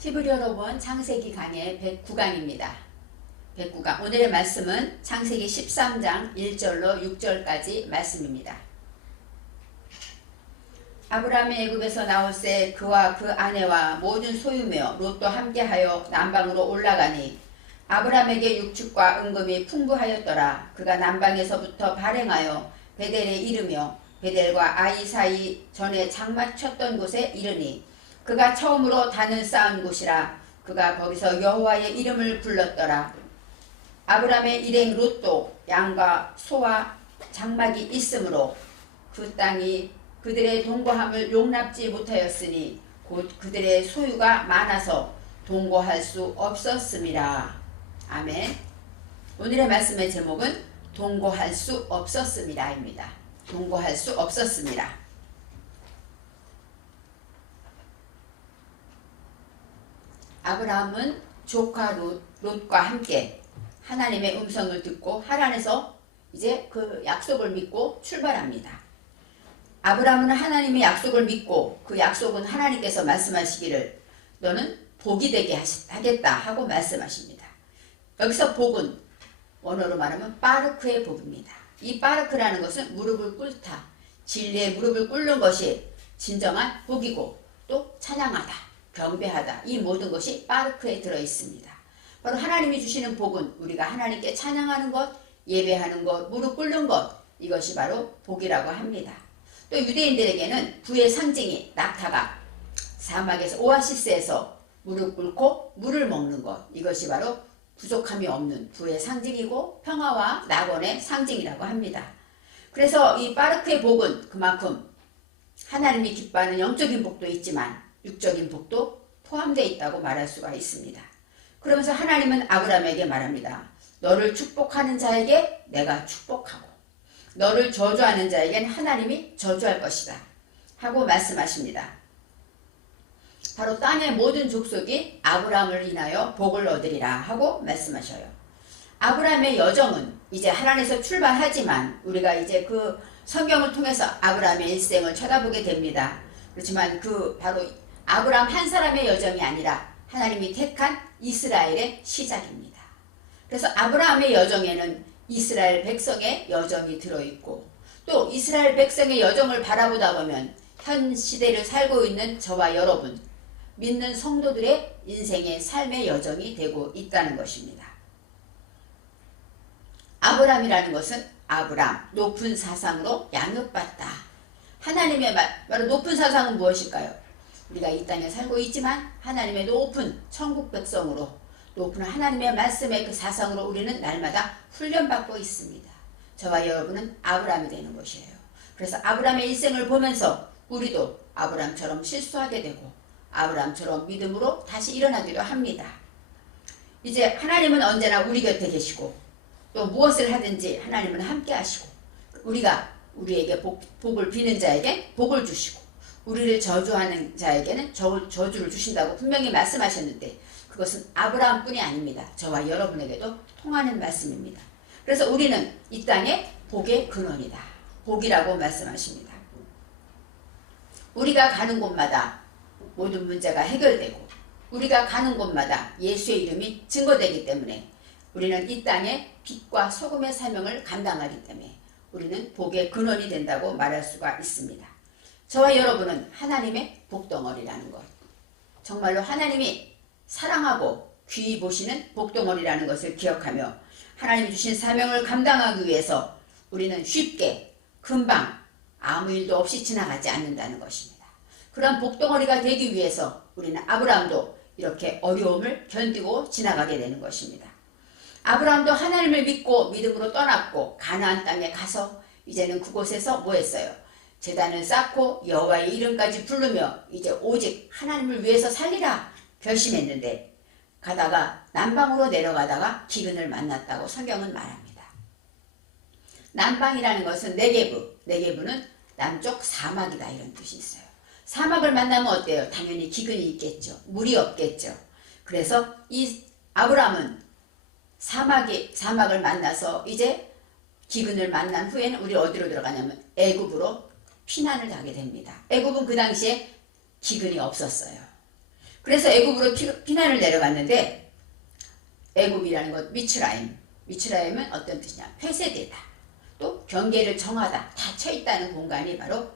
히브리 여러분 창세기 강의 109강입니다. 109강 오늘의 말씀은 창세기 13장 1절로 6절까지 말씀입니다. 아브라함이 애굽에서 나올새 그와 그 아내와 모든 소유며 롯도 함께하여 남방으로 올라가니 아브라함에게 육축과 은금이 풍부하였더라. 그가 남방에서부터 발행하여 베델에 이르며 베델과 아이 사이 전에 장막 쳤던 곳에 이르니 그가 처음으로 단을 쌓은 곳이라. 그가 거기서 여호와의 이름을 불렀더라. 아브라함의 일행 롯도 양과 소와 장막이 있으므로 그 땅이 그들의 동거함을 용납지 못하였으니 곧 그들의 소유가 많아서 동거할 수 없었음이라. 아멘. 오늘의 말씀의 제목은 동거할 수 없었음이라 입니다. 동거할 수 없었습니다. 아브라함은 조카 롯과 함께 하나님의 음성을 듣고 하란에서 이제 그 약속을 믿고 출발합니다. 아브라함은 하나님의 약속을 믿고 그 약속은 하나님께서 말씀하시기를 너는 복이 되게 하겠다 하고 말씀하십니다. 여기서 복은 원어로 말하면 바르크의 복입니다. 이 바르크라는 것은 무릎을 꿇다, 진리에 무릎을 꿇는 것이 진정한 복이고 또 찬양하다, 경배하다, 이 모든 것이 바르크에 들어있습니다. 바로 하나님이 주시는 복은 우리가 하나님께 찬양하는 것, 예배하는 것, 무릎 꿇는 것, 이것이 바로 복이라고 합니다. 또 유대인들에게는 부의 상징이 낙타가 사막에서 오아시스에서 무릎 꿇고 물을 먹는 것, 이것이 바로 부족함이 없는 부의 상징이고 평화와 낙원의 상징이라고 합니다. 그래서 이 바르크의 복은 그만큼 하나님이 기뻐하는 영적인 복도 있지만 육적인 복도 포함되어 있다고 말할 수가 있습니다. 그러면서 하나님은 아브라함에게 말합니다. 너를 축복하는 자에게 내가 축복하고 너를 저주하는 자에게는 하나님이 저주할 것이다 하고 말씀하십니다. 바로 땅의 모든 족속이 아브라함을 인하여 복을 얻으리라 하고 말씀하셔요. 아브라함의 여정은 이제 하란에서 출발하지만 우리가 이제 그 성경을 통해서 아브라함의 일생을 쳐다보게 됩니다. 그렇지만 그 바로 아브라함 한 사람의 여정이 아니라 하나님이 택한 이스라엘의 시작입니다. 그래서 아브라함의 여정에는 이스라엘 백성의 여정이 들어있고 또 이스라엘 백성의 여정을 바라보다 보면 현 시대를 살고 있는 저와 여러분, 믿는 성도들의 인생의 삶의 여정이 되고 있다는 것입니다. 아브라함이라는 것은 아브람, 높은 사상으로 양육받다. 하나님의 바로 높은 사상은 무엇일까요? 우리가 이 땅에 살고 있지만 하나님의 높은 천국 백성으로 높은 하나님의 말씀의 그 사상으로 우리는 날마다 훈련받고 있습니다. 저와 여러분은 아브라함이 되는 것이에요. 그래서 아브라함의 일생을 보면서 우리도 아브라함처럼 실수하게 되고 아브라함처럼 믿음으로 다시 일어나기도 합니다. 이제 하나님은 언제나 우리 곁에 계시고 또 무엇을 하든지 하나님은 함께 하시고 우리가 우리에게 복을 비는 자에게 복을 주시고 우리를 저주하는 자에게는 저주를 주신다고 분명히 말씀하셨는데 그것은 아브라함뿐이 아닙니다. 저와 여러분에게도 통하는 말씀입니다. 그래서 우리는 이 땅에 복의 근원이다. 복이라고 말씀하십니다. 우리가 가는 곳마다 모든 문제가 해결되고 우리가 가는 곳마다 예수의 이름이 증거되기 때문에 우리는 이 땅에 빛과 소금의 사명을 감당하기 때문에 우리는 복의 근원이 된다고 말할 수가 있습니다. 저와 여러분은 하나님의 복덩어리라는 것, 정말로 하나님이 사랑하고 귀히 보시는 복덩어리라는 것을 기억하며 하나님이 주신 사명을 감당하기 위해서 우리는 쉽게 금방 아무 일도 없이 지나가지 않는다는 것입니다. 그런 복덩어리가 되기 위해서 우리는 아브라함도 이렇게 어려움을 견디고 지나가게 되는 것입니다. 아브라함도 하나님을 믿고 믿음으로 떠났고 가나안 땅에 가서 이제는 그곳에서 뭐 했어요? 제단을 쌓고 여호와의 이름까지 부르며 이제 오직 하나님을 위해서 살리라 결심했는데 가다가 남방으로 내려가다가 기근을 만났다고 성경은 말합니다. 남방이라는 것은 네게브는 남쪽 사막이다 이런 뜻이 있어요. 사막을 만나면 어때요? 당연히 기근이 있겠죠. 물이 없겠죠. 그래서 이 아브라함은 사막을 만나서 이제 기근을 만난 후에는 우리 어디로 들어가냐면 애굽으로 피난을 가게 됩니다. 애굽은 그 당시에 기근이 없었어요. 그래서 애굽으로 피난을 내려갔는데 애굽이라는 것 미츠라임은 어떤 뜻이냐? 폐쇄되다. 또 경계를 정하다. 닫혀 있다는 공간이 바로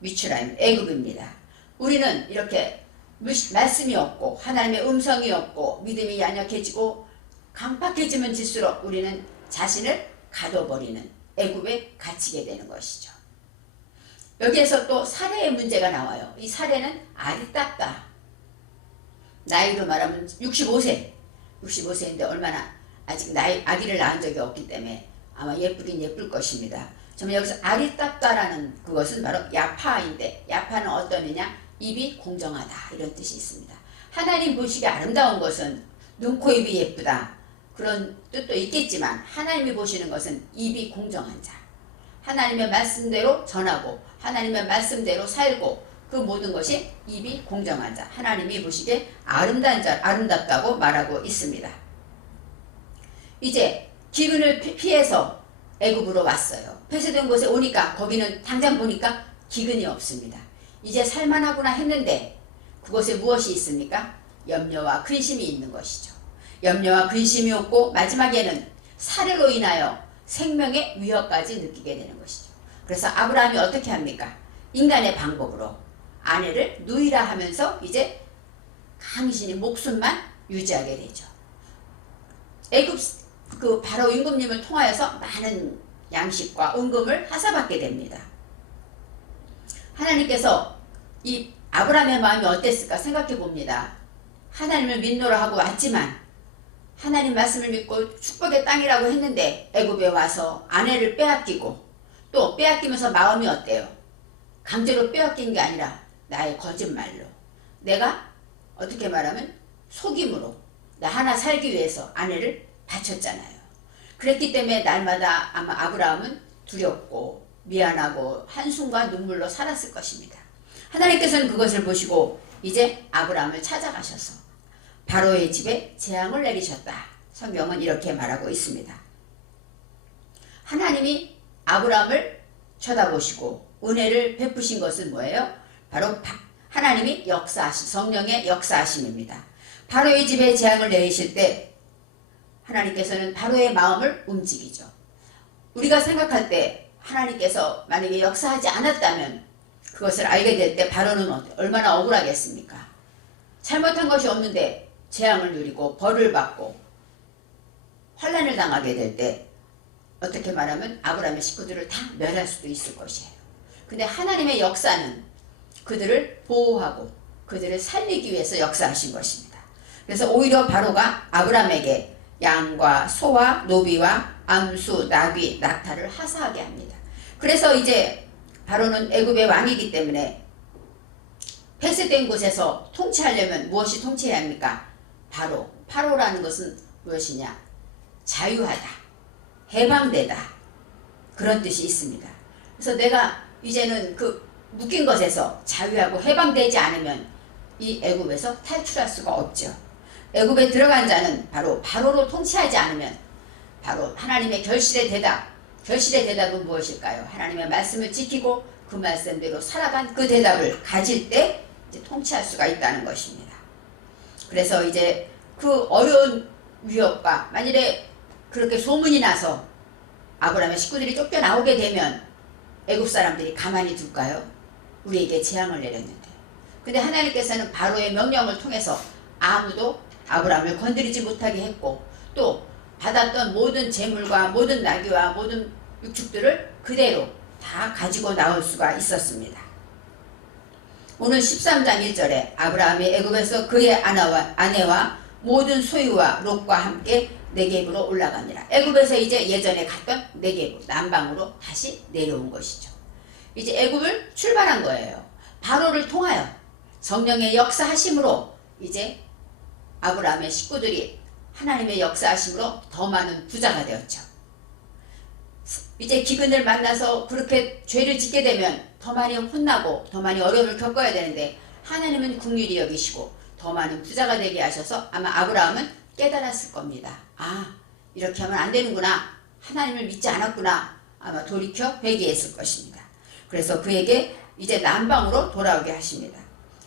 미츠라임, 애굽입니다. 우리는 이렇게 말씀이 없고 하나님의 음성이 없고 믿음이 연약해지고 강팍해지면 질수록 우리는 자신을 가둬버리는 애굽에 갇히게 되는 것이죠. 여기에서 또 사례의 문제가 나와요. 이 사례는 아리따까. 나이로 말하면 65세인데 얼마나 아직 아기를 낳은 적이 없기 때문에 아마 예쁘긴 예쁠 것입니다. 정말 여기서 아리따까라는 그것은 바로 야파인데 야파는 어떤 의냐? 입이 공정하다 이런 뜻이 있습니다. 하나님 보시기에 아름다운 것은 눈, 코, 입이 예쁘다 그런 뜻도 있겠지만 하나님이 보시는 것은 입이 공정한 자, 하나님의 말씀대로 전하고 하나님의 말씀대로 살고 그 모든 것이 입이 공정한 자, 하나님이 보시기에 아름답다고 말하고 있습니다. 이제 기근을 피해서 애굽으로 왔어요. 폐쇄된 곳에 오니까 거기는 당장 보니까 기근이 없습니다. 이제 살만하구나 했는데 그곳에 무엇이 있습니까? 염려와 근심이 있는 것이죠. 염려와 근심이 없고 마지막에는 살해로 인하여 생명의 위협까지 느끼게 되는 것이죠. 그래서 아브라함이 어떻게 합니까? 인간의 방법으로 아내를 누이라 하면서 이제 강신이 목숨만 유지하게 되죠. 애굽 그 바로 임금님을 통하여서 많은 양식과 은금을 하사받게 됩니다. 하나님께서 이 아브라함의 마음이 어땠을까 생각해 봅니다. 하나님을 믿노라 하고 왔지만 하나님 말씀을 믿고 축복의 땅이라고 했는데 애굽에 와서 아내를 빼앗기고 또 빼앗기면서 마음이 어때요? 강제로 빼앗긴 게 아니라 나의 거짓말로 내가 어떻게 말하면 속임으로 나 하나 살기 위해서 아내를 바쳤잖아요. 그랬기 때문에 날마다 아마 아브라함은 두렵고 미안하고 한숨과 눈물로 살았을 것입니다. 하나님께서는 그것을 보시고 이제 아브라함을 찾아가셔서 바로의 집에 재앙을 내리셨다. 성경은 이렇게 말하고 있습니다. 하나님이 아브라함을 쳐다보시고 은혜를 베푸신 것은 뭐예요? 바로 하나님이 성령의 역사하심입니다. 바로의 집에 재앙을 내리실 때 하나님께서는 바로의 마음을 움직이죠. 우리가 생각할 때 하나님께서 만약에 역사하지 않았다면 그것을 알게 될 때 바로는 얼마나 억울하겠습니까? 잘못한 것이 없는데 재앙을 누리고 벌을 받고 환난을 당하게 될 때 어떻게 말하면 아브라함의 식구들을 다 멸할 수도 있을 것이에요. 근데 하나님의 역사는 그들을 보호하고 그들을 살리기 위해서 역사하신 것입니다. 그래서 오히려 바로가 아브라함에게 양과 소와 노비와 암수, 나귀, 낙타를 하사하게 합니다. 그래서 이제 바로는 애굽의 왕이기 때문에 폐쇄된 곳에서 통치하려면 무엇이 통치해야 합니까? 파로라는 것은 무엇이냐? 자유하다, 해방되다 그런 뜻이 있습니다. 그래서 내가 이제는 그 묶인 것에서 자유하고 해방되지 않으면 이 애굽에서 탈출할 수가 없죠. 애굽에 들어간 자는 바로로 통치하지 않으면 바로 하나님의 결실의 대답은 무엇일까요? 하나님의 말씀을 지키고 그 말씀대로 살아간 그 대답을 가질 때 이제 통치할 수가 있다는 것입니다. 그래서 이제 그 어려운 위협과 만일에 그렇게 소문이 나서 아브라함의 식구들이 쫓겨나오게 되면 애굽 사람들이 가만히 둘까요? 우리에게 재앙을 내렸는데. 근데 하나님께서는 바로의 명령을 통해서 아무도 아브라함을 건드리지 못하게 했고 또 받았던 모든 재물과 모든 나귀와 모든 육축들을 그대로 다 가지고 나올 수가 있었습니다. 오늘 13장 1절에 아브라함이 애굽에서 그의 아내와 모든 소유와 롯과 함께 네겝으로 올라가니라. 애굽에서 이제 예전에 갔던 네겝 남방으로 다시 내려온 것이죠. 이제 애굽을 출발한 거예요. 바로를 통하여 성령의 역사하심으로 이제 아브라함의 식구들이 하나님의 역사하심으로 더 많은 부자가 되었죠. 이제 기근을 만나서 그렇게 죄를 짓게 되면 더 많이 혼나고 더 많이 어려움을 겪어야 되는데 하나님은 긍휼히 여기시고 더 많은 부자가 되게 하셔서 아마 아브라함은 깨달았을 겁니다. 아, 이렇게 하면 안 되는구나. 하나님을 믿지 않았구나. 아마 돌이켜 회개했을 것입니다. 그래서 그에게 이제 남방으로 돌아오게 하십니다.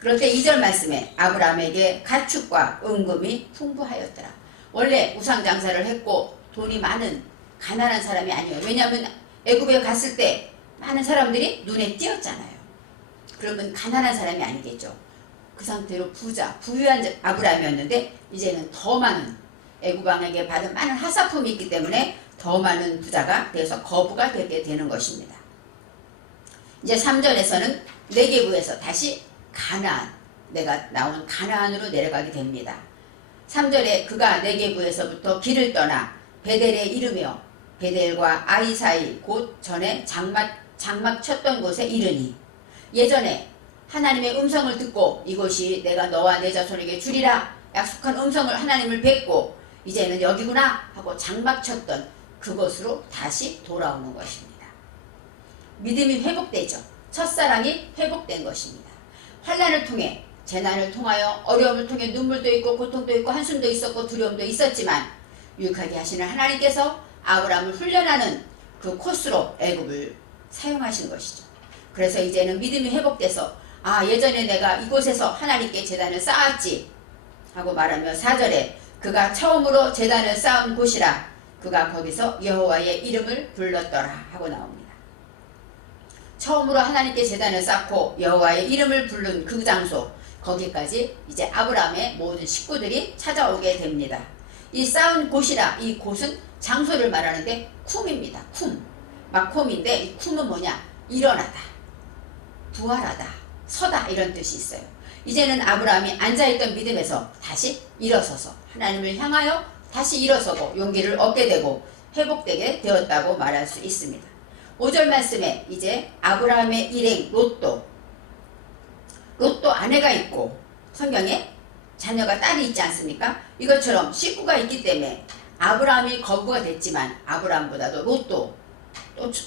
그런데 2절 말씀에 아브라함에게 가축과 은금이 풍부하였더라. 원래 우상장사를 했고 돈이 많은 가난한 사람이 아니에요. 왜냐하면 애굽에 갔을 때 많은 사람들이 눈에 띄었잖아요. 그러면 가난한 사람이 아니겠죠. 그 상태로 부유한 아브라함이었는데 이제는 더 많은 애굽 왕에게 받은 많은 하사품이 있기 때문에 더 많은 부자가 돼서 거부가 되게 되는 것입니다. 이제 3절에서는 네게부에서 다시 가나안, 내가 나온 가나안으로 내려가게 됩니다. 3절에 그가 네게부에서부터 길을 떠나 베델에 이르며 베델과 아이 사이 곧 전에 장막 쳤던 곳에 이르니 예전에 하나님의 음성을 듣고 이곳이 내가 너와 내 자손에게 주리라 약속한 음성을 하나님을 뵙고 이제는 여기구나 하고 장막 쳤던 그곳으로 다시 돌아오는 것입니다. 믿음이 회복되죠. 첫사랑이 회복된 것입니다. 환난을 통해 재난을 통하여 어려움을 통해 눈물도 있고 고통도 있고 한숨도 있었고 두려움도 있었지만 유익하게 하시는 하나님께서 아브라함을 훈련하는 그 코스로 애굽을 사용하신 것이죠. 그래서 이제는 믿음이 회복돼서 예전에 내가 이곳에서 하나님께 제단을 쌓았지 하고 말하며 4절에 그가 처음으로 제단을 쌓은 곳이라 그가 거기서 여호와의 이름을 불렀더라 하고 나옵니다. 처음으로 하나님께 제단을 쌓고 여호와의 이름을 부른 그 장소 거기까지 이제 아브라함의 모든 식구들이 찾아오게 됩니다. 이 쌓은 곳이라 이 곳은 장소를 말하는데 쿰입니다. 쿰. 마콤인데 이 쿰은 뭐냐? 일어나다, 부활하다, 서다 이런 뜻이 있어요. 이제는 아브라함이 앉아있던 믿음에서 다시 일어서서 하나님을 향하여 다시 일어서고 용기를 얻게 되고 회복되게 되었다고 말할 수 있습니다. 5절 말씀에 이제 아브라함의 일행 롯도 아내가 있고 성경에 자녀가 딸이 있지 않습니까? 이것처럼 식구가 있기 때문에 아브라함이 거부가 됐지만 아브라함보다도 롯도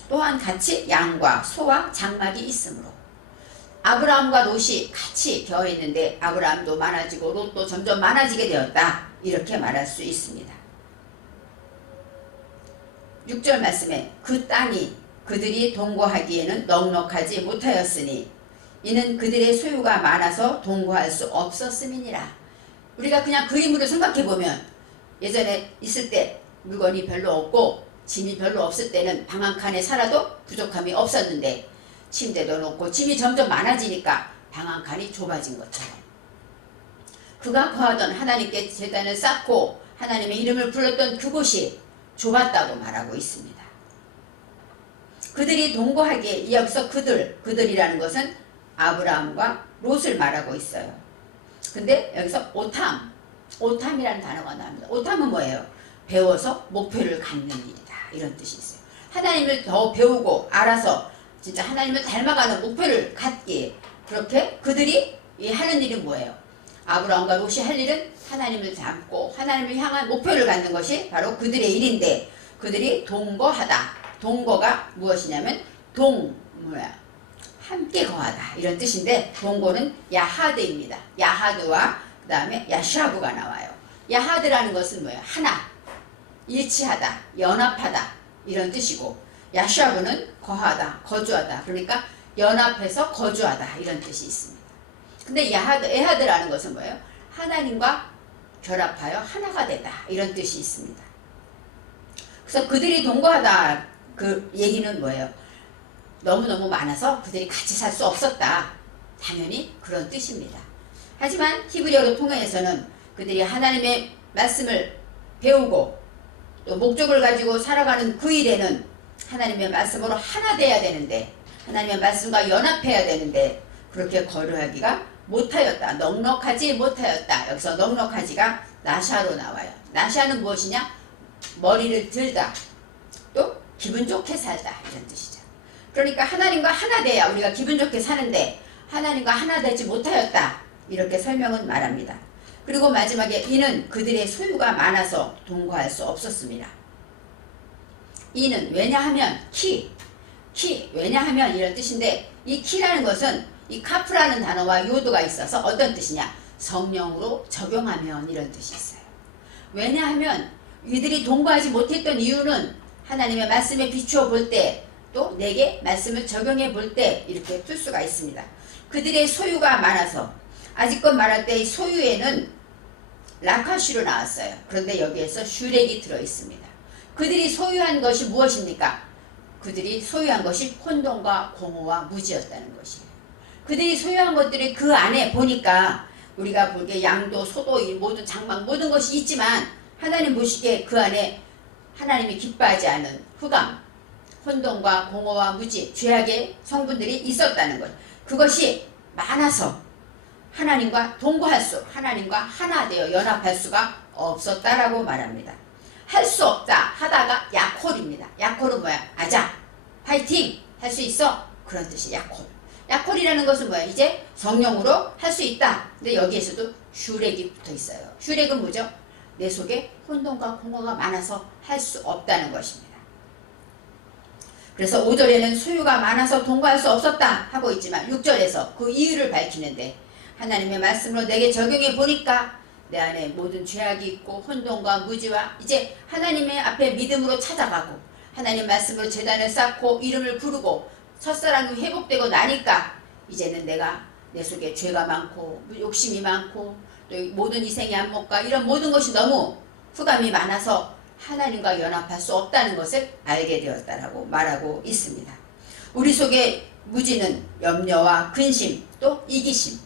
또한 같이 양과 소와 장막이 있으므로 아브라함과 롯이 같이 겨있는데 아브라함도 많아지고 롯도 점점 많아지게 되었다 이렇게 말할 수 있습니다. 6절 말씀에 그 땅이 그들이 동거하기에는 넉넉하지 못하였으니 이는 그들의 소유가 많아서 동거할 수 없었음이니라. 우리가 그냥 그림으로 생각해보면 예전에 있을 때 물건이 별로 없고 짐이 별로 없을 때는 방 한 칸에 살아도 부족함이 없었는데 침대도 놓고 짐이 점점 많아지니까 방 한 칸이 좁아진 것처럼 그가 거하던 하나님께 제단을 쌓고 하나님의 이름을 불렀던 그곳이 좁았다고 말하고 있습니다. 그들이 동거하기에 여기서 그들이라는 것은 아브라함과 롯을 말하고 있어요. 근데 여기서 오탐이라는 단어가 나옵니다. 오탐은 뭐예요? 배워서 목표를 갖는 일이다 이런 뜻이 있어요. 하나님을 더 배우고 알아서 진짜 하나님을 닮아가는 목표를 갖기에 그렇게 그들이 하는 일이 뭐예요? 아브라함과 롯이 할 일은 하나님을 닮고 하나님을 향한 목표를 갖는 것이 바로 그들의 일인데 그들이 동거하다. 동거가 무엇이냐면 함께 거하다 이런 뜻인데 동거는 야하드입니다. 야하드와 그 다음에 야샤브가 나와요. 야하드라는 것은 뭐예요? 하나, 일치하다, 연합하다 이런 뜻이고 야샤브는 거하다, 거주하다 그러니까 연합해서 거주하다 이런 뜻이 있습니다. 근데 에하드라는 것은 뭐예요? 하나님과 결합하여 하나가 되다 이런 뜻이 있습니다. 그래서 그들이 동거하다 그 얘기는 뭐예요? 너무너무 많아서 그들이 같이 살 수 없었다. 당연히 그런 뜻입니다. 하지만 히브리어로 통해서는 그들이 하나님의 말씀을 배우고 또 목적을 가지고 살아가는 그 일에는 하나님의 말씀으로 하나 돼야 되는데 하나님의 말씀과 연합해야 되는데 그렇게 거류하기가 못하였다. 넉넉하지 못하였다. 여기서 넉넉하지가 나샤로 나와요. 나샤는 무엇이냐? 머리를 들다. 또 기분 좋게 살다 이런 뜻이죠. 그러니까 하나님과 하나 돼야 우리가 기분 좋게 사는데 하나님과 하나 되지 못하였다. 이렇게 설명은 말합니다. 그리고 마지막에 이는 그들의 소유가 많아서 동거할 수 없었습니다. 이는 왜냐하면 왜냐하면 이런 뜻인데 이 키라는 것은 이 카프라는 단어와 요도가 있어서 어떤 뜻이냐? 성령으로 적용하면 이런 뜻이 있어요. 왜냐하면 이들이 동거하지 못했던 이유는 하나님의 말씀에 비추어 볼 때 또 내게 말씀을 적용해 볼 때 이렇게 풀 수가 있습니다. 그들의 소유가 많아서 아직껏 말할 때 이 소유에는 라카슈로 나왔어요. 그런데 여기에서 슈렉이 들어있습니다. 그들이 소유한 것이 무엇입니까? 그들이 소유한 것이 혼돈과 공허와 무지였다는 것이에요. 그들이 소유한 것들이 그 안에 보니까 우리가 보기에 양도, 소도, 이 모든 장막, 모든 것이 있지만 하나님 보시기에 그 안에 하나님이 기뻐하지 않은 흑암, 혼돈과 공허와 무지, 죄악의 성분들이 있었다는 것. 그것이 많아서 하나님과 동거할 수, 하나님과 하나 되어 연합할 수가 없었다라고 말합니다. 할 수 없다 하다가 야콜입니다. 야콜은 뭐야? 아자, 파이팅, 할 수 있어. 그런 뜻이 야콜. 야콜이라는 것은 뭐야? 이제 성령으로 할 수 있다. 근데 여기에서도 슈렉이 붙어 있어요. 슈렉은 뭐죠? 내 속에 혼돈과 공허가 많아서 할 수 없다는 것입니다. 그래서 5절에는 소유가 많아서 동거할 수 없었다 하고 있지만 6절에서 그 이유를 밝히는데 하나님의 말씀으로 내게 적용해 보니까 내 안에 모든 죄악이 있고 혼돈과 무지와 이제 하나님의 앞에 믿음으로 찾아가고 하나님 말씀으로 제단을 쌓고 이름을 부르고 첫사랑이 회복되고 나니까 이제는 내가 내 속에 죄가 많고 욕심이 많고 또 모든 이생의 안목과 이런 모든 것이 너무 흑암이 많아서 하나님과 연합할 수 없다는 것을 알게 되었다라고 말하고 있습니다. 우리 속에 무지는 염려와 근심 또 이기심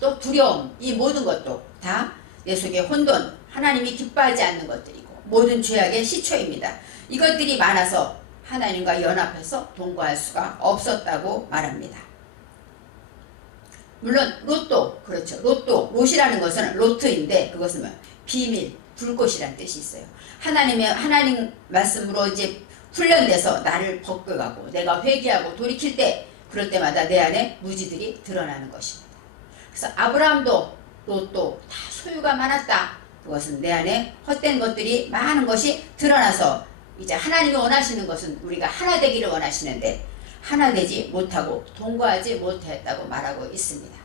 또 두려움 이 모든 것도 다 내 속에 혼돈 하나님이 기뻐하지 않는 것들이고 모든 죄악의 시초입니다. 이것들이 많아서 하나님과 연합해서 동거할 수가 없었다고 말합니다. 물론 로또 그렇죠. 롯이라는 것은 로트인데 그것은 뭐 비밀 불꽃이라는 뜻이 있어요. 하나님 말씀으로 이제 훈련돼서 나를 벗겨가고 내가 회개하고 돌이킬 때 그럴 때마다 내 안에 무지들이 드러나는 것입니다. 그래서 아브라함도 로또 다 소유가 많았다. 그것은 내 안에 헛된 것들이 많은 것이 드러나서 이제 하나님이 원하시는 것은 우리가 하나 되기를 원하시는데 하나 되지 못하고 동거하지 못했다고 말하고 있습니다.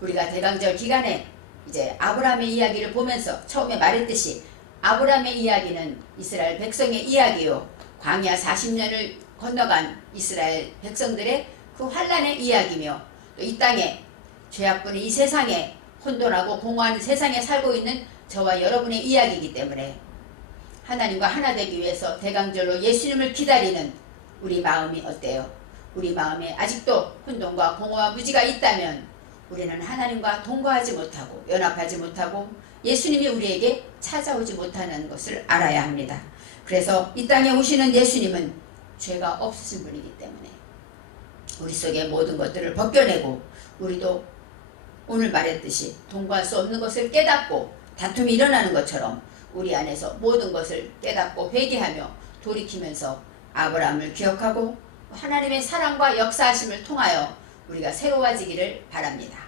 우리가 대강절 기간에 이제 아브라함의 이야기를 보면서 처음에 말했듯이 아브라함의 이야기는 이스라엘 백성의 이야기요. 광야 40년을 건너간 이스라엘 백성들의 그 환란의 이야기며 또 이 땅에 죄악뿐인 이 세상에 혼돈하고 공허한 세상에 살고 있는 저와 여러분의 이야기이기 때문에 하나님과 하나 되기 위해서 대강절로 예수님을 기다리는 우리 마음이 어때요? 우리 마음에 아직도 혼돈과 공허와 무지가 있다면 우리는 하나님과 동거하지 못하고 연합하지 못하고 예수님이 우리에게 찾아오지 못하는 것을 알아야 합니다. 그래서 이 땅에 오시는 예수님은 죄가 없으신 분이기 때문에 우리 속의 모든 것들을 벗겨내고 우리도 오늘 말했듯이 동거할 수 없는 것을 깨닫고 다툼이 일어나는 것처럼 우리 안에서 모든 것을 깨닫고 회개하며 돌이키면서 아브라함을 기억하고 하나님의 사랑과 역사하심을 통하여 우리가 새로워지기를 바랍니다.